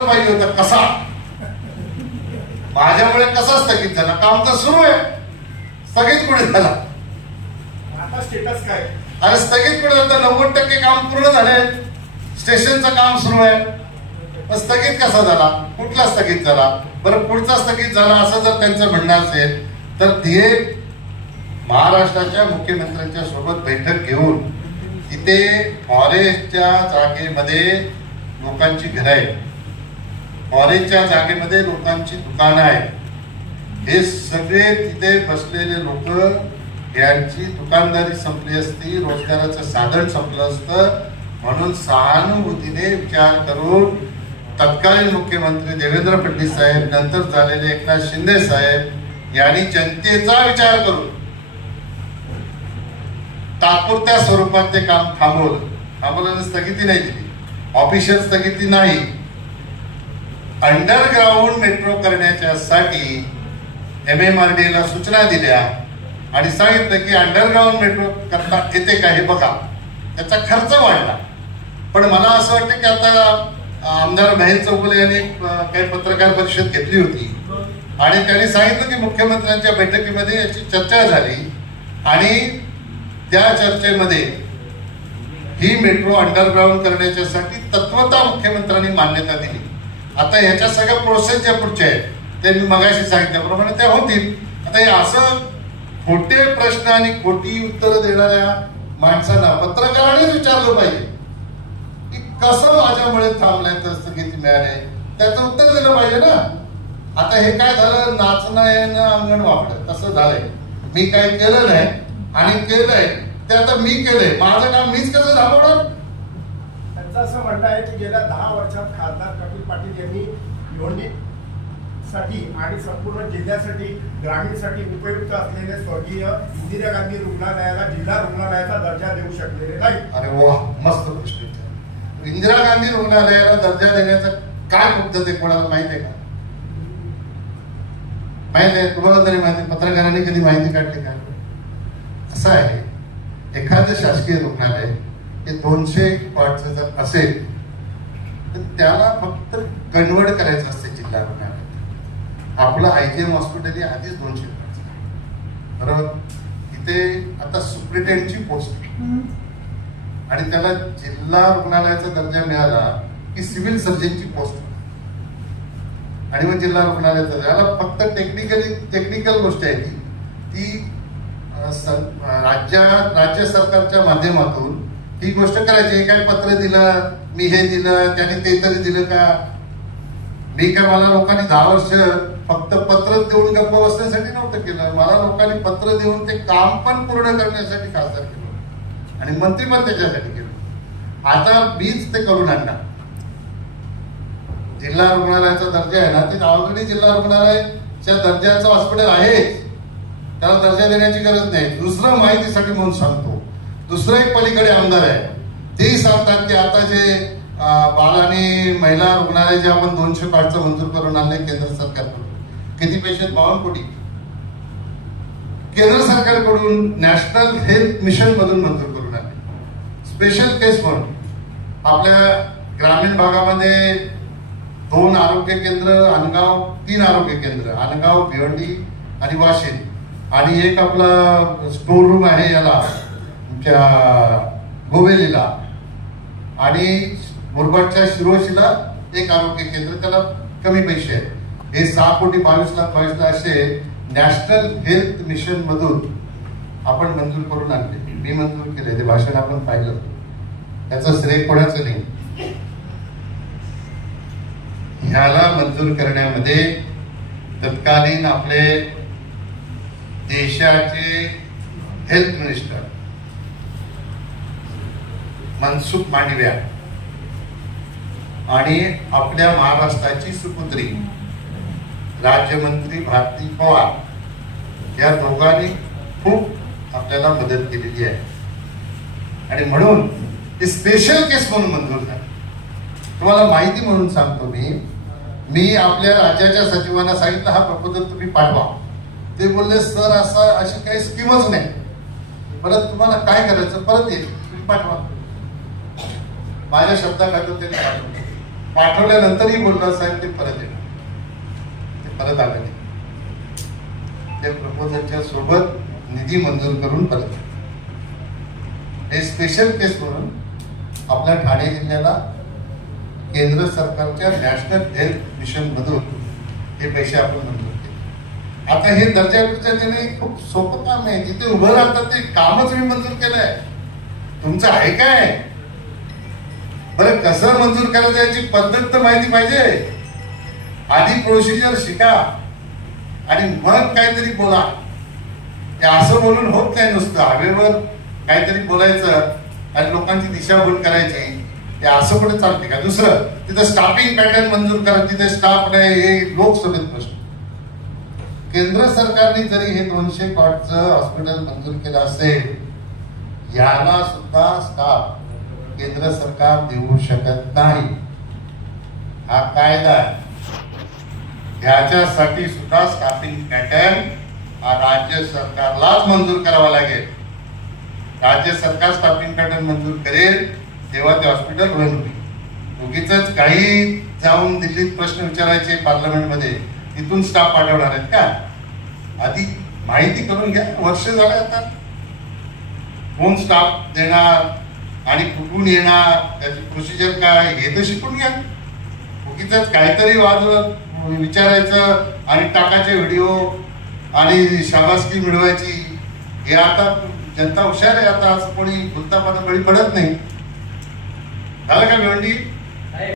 पाहिजे होता कसा, माझ्यामुळे कसा स्थगित झाला? काम तर सुरू आहे, स्थगित कुठे झाला? आता स्टेटस काय? अरे स्थगित कुठे झालं? 90% काम पूर्ण झाले, स्टेशनचं काम सुरू आहे, पण स्थगित कसा झाला? कुठला स्थगित झाला? बरं पुढचा स्थगित झाला असं जर त्यांचं म्हणणं असेल तर ते महाराष्ट्राच्या मुख्यमंत्र्यांच्या सोबत बैठक घेऊन तिथे फॉरेस्टच्या जागेमध्ये लोकांची घरं आहेत, फॉरेस्टच्या जागेमध्ये लोकांची दुकानं आहेत, हे सगळे तिथे बसलेले लोक यांची दुकानदारी संपली असती, रोजगाराचं साधन संपलं असतं. म्हणून सहानुभूतीने विचार करून तत्कालीन मुख्यमंत्री देवेंद्र फडणवीस साहेब, नंतर झालेले एकनाथ शिंदे साहेब यांनी जनतेचा विचार करून तात्पुरत्या स्वरूपात ते काम थांबवलं, स्थगिती नाही दिली, ऑफिशियल स्थगिती नाही. अंडरग्राउंड मेट्रो करण्याच्यासाठी MMRDA ला सूचना दिल्या आणि सांगितलं की अंडरग्राउंड मेट्रो करता येते का हे बघा. त्याचा खर्च वाढला, पण मला असं वाटतं की आता आमदार महेश चौगुले यांनी काही पत्रकार परिषद घेतली होती आणि त्यांनी सांगितलं की मुख्यमंत्र्यांच्या बैठकीमध्ये याची चर्चा झाली आणि त्या चर्चेमध्ये ही मेट्रो अंडरग्राउंड करण्याच्यासाठी तत्वतः मुख्यमंत्र्यांनी मान्यता दिली. आता ह्याच्या सगळ्या प्रोसेस ज्या पुढच्या आहेत ते मी मगाशी सांगितल्याप्रमाणे त्या होतील. आता हे असं खोटे प्रश्न आणि खोटी उत्तरं देणाऱ्या माणसांना पत्रकारांनीच विचारलं पाहिजे की कसं माझ्यामुळे थांबलंय तर स्थगिती मिळाली, त्याचं उत्तर दिलं पाहिजे ना. आता हे काय झालं, नाचणं अंगण वापरलं तसं झालंय. मी काय केलं नाही आणि केलंय ते आता मी केलंय, माझं काम मीच कसं थांबवणार? त्यांचं असं म्हणणं आहे की गेल्या 10 वर्षात खासदार कपिल पाटील यांनी निवडणुकीसाठी आणि संपूर्ण जिल्ह्यासाठी ग्रामीणसाठी उपयुक्त असलेले स्वर्गीय इंदिरा गांधी रुग्णालयाला जिल्हा रुग्णालयाचा दर्जा देऊ शकलेले नाही. अरे वा, मस्त प्रश्न. इंदिरा गांधी रुग्णालयाला दर्जा देण्याचा काय पद्धत आहे कोणाला माहित आहे का? माहित आहे? तुम्हाला तरी माहिती, पत्रकारांनी कधी माहिती काढली का? असं आहे, एखादं शासकीय रुग्णालय हे 200 पार्टचं जर असेल तर त्याला फक्त कन्वर्ट करायचं असते जिल्हा रुग्णालयात. आपलं IGM हॉस्पिटल आधीच 200 पार्टचं, बरोबर? इथे आता सुप्रिटेंडची पोस्ट आणि त्याला जिल्हा रुग्णालयाचा दर्जा मिळाला की सिव्हिल सर्जनची पोस्ट आणि मग जिल्हा रुग्णालयाचा त्याला फक्त टेक्निकल गोष्ट आहे ती राज्य सरकारच्या माध्यमातून ही गोष्ट करायची. काय पत्र दिलं, मी हे दिलं, त्याने ते तरी दिलं का? मी काय, मला लोकांनी 10 वर्ष फक्त पत्र देऊन गप्प बसण्यासाठी नव्हतं केलं, मला लोकांनी पत्र देऊन ते काम पण पूर्ण करण्यासाठी खासदार केलं आणि मंत्री पण त्याच्यासाठी केलं. आता मीच ते करून आणणार. जिल्हा रुग्णालयाचा दर्जा आहे ना, ते ऑलरेडी जिल्हा रुग्णालयाच्या दर्जाचं हॉस्पिटल आहे, त्याला दर्जा देण्याची गरज नाही. दुसरं माहितीसाठी म्हणून सांगतो, दुसरं एक पलीकडे आमदार आहे, तेही सांगतात की आता जे बाल आणि महिला रुग्णालय जे आपण 200 पार्टचं मंजूर करून आणलंय केंद्र सरकारकडून, किती पैसे? 52 कोटी केंद्र सरकारकडून नॅशनल हेल्थ मिशन मधून मंजूर करून आणले. स्पेशल केस म्हणून आपल्या ग्रामीण भागामध्ये 2 आरोग्य केंद्र, अनगाव 3 आरोग्य केंद्र, अनगाव, भिवंडी आणि वाशिम, आणि एक आपला स्टोर रूम आहे याला गोवेलीला, आणि मुरबाडच्या शिरोशीला एक आरोग्य केंद्र, त्याला कमी पैसे आहेत. हे 6 कोटी 22 लाख असे नॅशनल हेल्थ मिशन मधून आपण मंजूर करून आणले. मी मंजूर केले, ते भाषण आपण पाहिलं, त्याचं श्रेय कोणाचं नाही. ह्याला मंजूर करण्यामध्ये तत्कालीन आपले देशाचे हेल्थ मिनिस्टर मनसुख मांडविया आणि आपल्या महाराष्ट्राची सुपुत्री राज्यमंत्री भारती पवार या दोघांनी खूप आपल्याला मदत केलेली आहे आणि म्हणून ते स्पेशल केस म्हणून मंजूर झाले. तुम्हाला माहिती म्हणून सांगतो, मी आपल्या राज्याच्या सचिवांना सांगितलं हा प्रपोजल तुम्ही पाठवा. ते बोलले सर अशी काही स्कीमच नाही, परत तुम्हाला काय करायचं परत येईल, तुम्ही पाठवा. माझ्या शब्दाखातर त्यांनी पाठवलं. पाठवल्यानंतरही बोलला साहेब ते परत येणार, ते परत आले नाही. त्या प्रपोजलच्या सोबत निधी मंजूर करून परत हे स्पेशल केस म्हणून आपल्या ठाणे जिल्ह्याला केंद्र सरकारच्या नॅशनल हेल्थ मिशन मधून हे पैसे आपण मंजूर केले. आता हे दर्जा विचारणे खूप सोपं काम आहे. जिथे उभं राहतात ते कामच मी मंजूर केलंय. तुमचं आहे काय? बरं कसं मंजूर करायचं याची पद्धत तर माहिती पाहिजे. आधी प्रोसिजर शिका आणि मग काहीतरी बोला. ते असं बोलून होत नाही. नुसतं हवेवर काहीतरी बोलायचं आणि लोकांची दिशाभूल करायची, ते असं पण चालते का? दुसरं, तिथं स्टाफिंग पॅटर्न मंजूर करा, तिथे स्टाफ नाही, हे लोकसभेत प्रश्न. केंद्र सरकारने जरी हे 200 कॉटचं हॉस्पिटल मंजूर केलं असेल, याला सुद्धा स्टाफ केंद्र सरकार देऊ शकत नाही. हा कायदा आहे. ह्याच्यासाठी सुद्धा स्टाफिंग पॅटर्न हा राज्य सरकारलाच मंजूर करावा लागेल. राज्य सरकार स्टाफिंग पॅटर्न मंजूर करेल तेव्हा ते हॉस्पिटल रन होईल. उगीच काही जाऊन दिल्लीत प्रश्न विचारायचे पार्लमेंटमध्ये, तिथून स्टाफ पाठवणार आहेत का? आधी माहिती करून घ्या. वर्ष झालं आता. कोण स्टाफ देणार आणि कुठून येणार, त्याची प्रोसिजर काय, हे तर शिकून घ्या. उगीच काहीतरी विचारायचं आणि टाकायचे व्हिडिओ आणि शाबासकी मिळवायची. हे आता जनता हुशार आहे. आता असं कोणी भुलता बळी पडत नाही. झालं का भिवंडी?